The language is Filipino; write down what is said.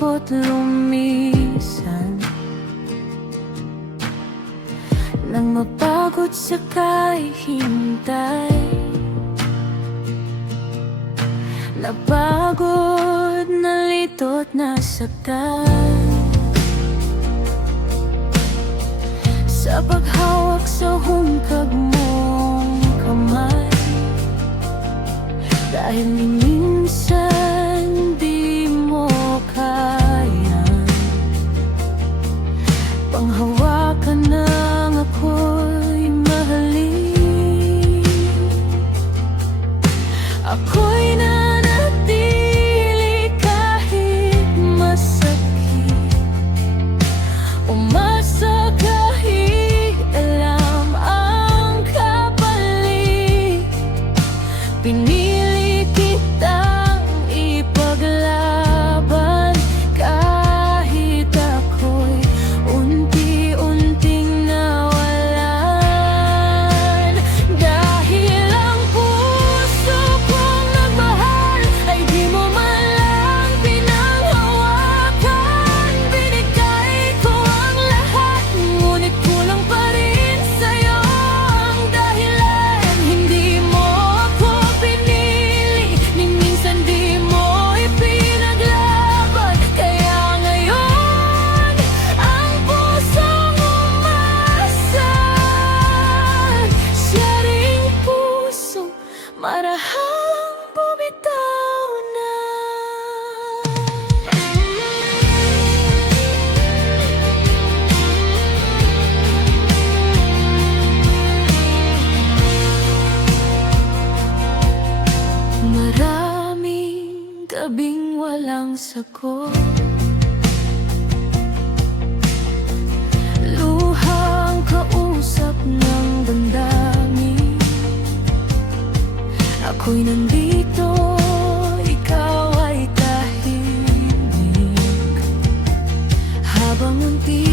ako't lumisan nang mapagod sa kahihintay. Napagod, nalito't nasaktan sa paghawak sa hungkag mong kamay. Dahil ni minsan di mo kaya panghawakan ng ako'y mahalin. Ako'y nanatili kahit masakit, umasa kahit alam ang kapalit. Pinili kitang ipaglaban kahit ako'y unti-unting nawalan. Dahil ang puso kong nagmahal ay di mo man lang pinanghawakan. Binigay ko ang lahat, ngunit kulang pa rin sa'yo ang dahilan. Hindi mo ako pinili, ni minsan di mo ipinaglaban. Kaya ngayon, ang pusong umasa, siya ring pusong marahang bumitaw na. Maraming gabing walang sagot, luhang kausap ng damdamin. Ako'y nandito, ikaw ay tahimik, habang unti